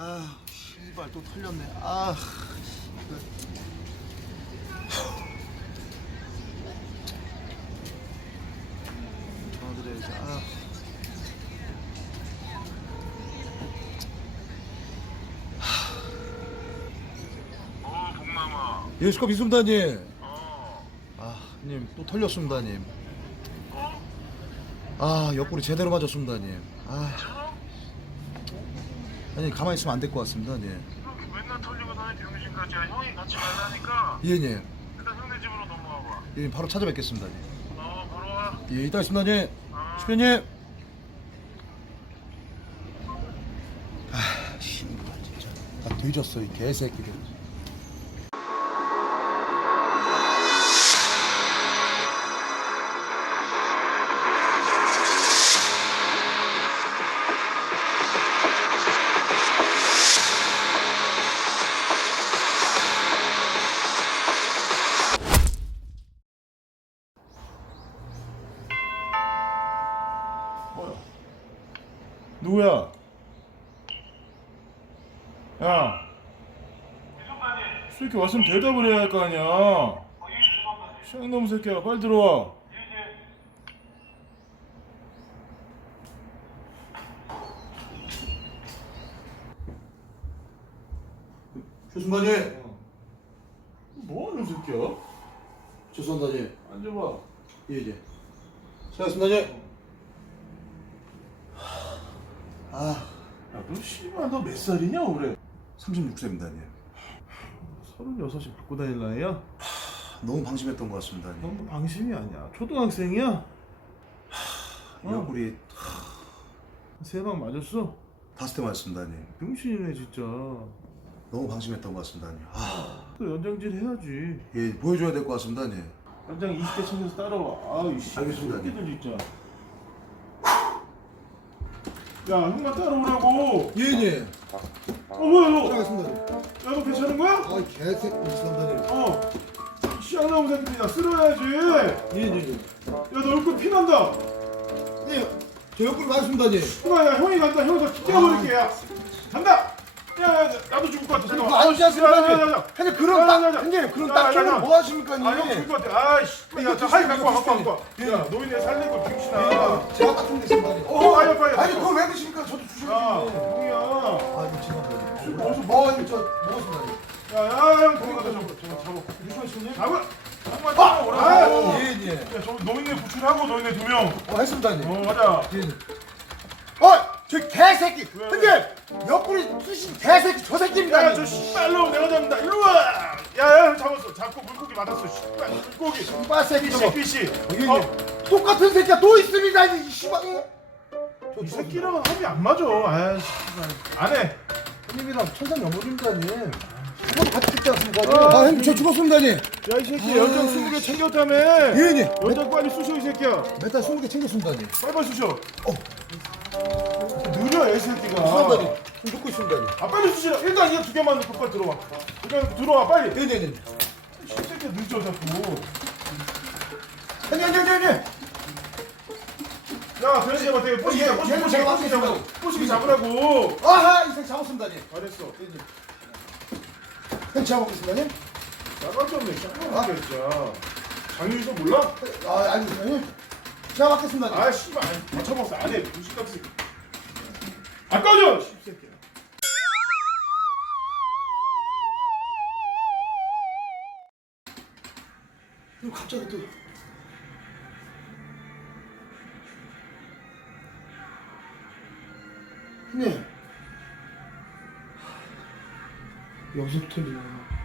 아, 씨발 또 털렸네. 아, 씨발. 전화 드려야지. 아. 어, 동남아. 예, 스컵 있습니다, 님. 어. 아, 님, 또 털렸습니다, 님. 어? 아, 옆구리 제대로 맞았습니다, 님. 아, 저? 아니, 가만히 있으면 안 될 것 같습니다, 님. 이렇게 맨날 털리고 다니는 병신같이 형이 같이 가자니까 예, 님. 일단 형네 집으로 넘어가 봐. 예, 바로 찾아뵙겠습니다, 님. 어, 바로 와. 예, 이따 있습니다, 님. 어. 주변님. 아, 씨발 진짜. 다 뒤졌어, 이 개새끼들. 누구야? 야, 새끼 왔으면 대답을 해야 할 거 아니야. 샹놈 새끼야, 빨리 들어와. 교수관님. 뭐 하는 새끼야? 죄송합니다, 앉아봐. 예, 예. 수고하셨습니다, 님. 아, 야, 너 씨발 너 몇 살이냐 올해? 36세입니다, 님. 서른여섯이 갖고 다닐 나이야? 너무 방심했던 것 같습니다, 님. 넌 방심이 아니야. 초등학생이야? 어. 옆구리 세 방 맞았어? 다섯 대 맞았습니다, 님. 병신이네 진짜. 너무 방심했던 것 같습니다, 님. 아, 또 연장질 해야지. 예, 보여줘야 될 것 같습니다, 님. 연장 20대 챙겨서 따라와. 아유 씨. 알겠습니다, 새끼들 진짜. 야 형만 따라오라고. 예, 예. 어 뭐야 너? 수고하셨습니다, 님. 야너 괜찮은 거야? 아, 개새끼. 님. 어. 새끼들이야 쓸어야지. 예, 예, 예. 야너 얼굴 피난다. 예, 저 옆구리 맞았습니다, 님. 형아 야 형이 간다. 형이 더 찢어버릴게 야. 간다. 야, 야, 야, 나도 죽을 것 같아. 그거 잠깐만. 아니지 않습니까, 야, 야, 야, 님? 야. 근데 야, 그런 야, 딱, 야, 야. 형님, 그런 야, 딱 야, 야. 뭐 하십니까, 님? 아, 형 죽을 것 같아. 아이씨. 야, 자, 하이 갖고 와, 갖고 와, 갖고 와. 야, 노인네 살리고 병신아. 예, 제가 딱 준비했습니다, 님. 어, 아니, 빨리. 아니, 드십니 잡아. 한번 잡아오라. 아, 예, 예. 야, 저 노인네 구출하고 노인네 두 명. 어, 했습니다, 님. 어, 가자. 예, 예. 어, 저 개새끼! 왜, 근데 옆구리 쑤신 개새끼 저 새끼입니다. 야, 저 씨발로 내가 잡는다. 일로 와. 야, 야, 잡았어. 잡고 물고기 맞았어. 씨발, 물고기. 씨발 새끼 피시, 저거. 이게 어, 똑같은 새끼가 또 있습니다. 이 씨발. 이 새끼랑은 합이 안 맞아. 아, 씨발. 안 해. 형님이랑 천상 연못입니다, 님. 죽어도 같이 죽지 않습니까? 아, 아, 형님 저 죽었습니다, 님. 야, 이 새끼 연장 20개 챙겼다며. 예, 님. 연장 빨리 쑤셔, 이 새끼야. 메탈 20개 챙겼습니다, 님. 빨리빨리 쑤셔. 느려, 이 새끼가. 죄송합니다, 님. 좀 듣고 있습니다, 님. 아, 빨리 쑤시라. 일단 이거 두 개만 넣고 빨리 들어와. 일단 들어와, 빨리. 네, 네, 네. 이 새끼 늦어, 자꾸. 형님, 형님, 형님. 야, 변신 잡아, 되게 예, 잡아, 제가 잡아. 왔습니다. 뽀시기 잡으라고. 아하, 이 새끼 잡았습니다, 님. 잘했어. 형 제가 먹겠습니다, 님. 나밖에 없네. 쌍놈이야, 진짜. 장유서 몰라? 아, 아닙니다, 님. 제가 먹겠습니다, 님. 아, 씨발. 맞춰먹었어. 안 해. 무식같이. 아, 꺼져! 씨새끼야. 이거 갑자기 또. 형님. 여기서부터 요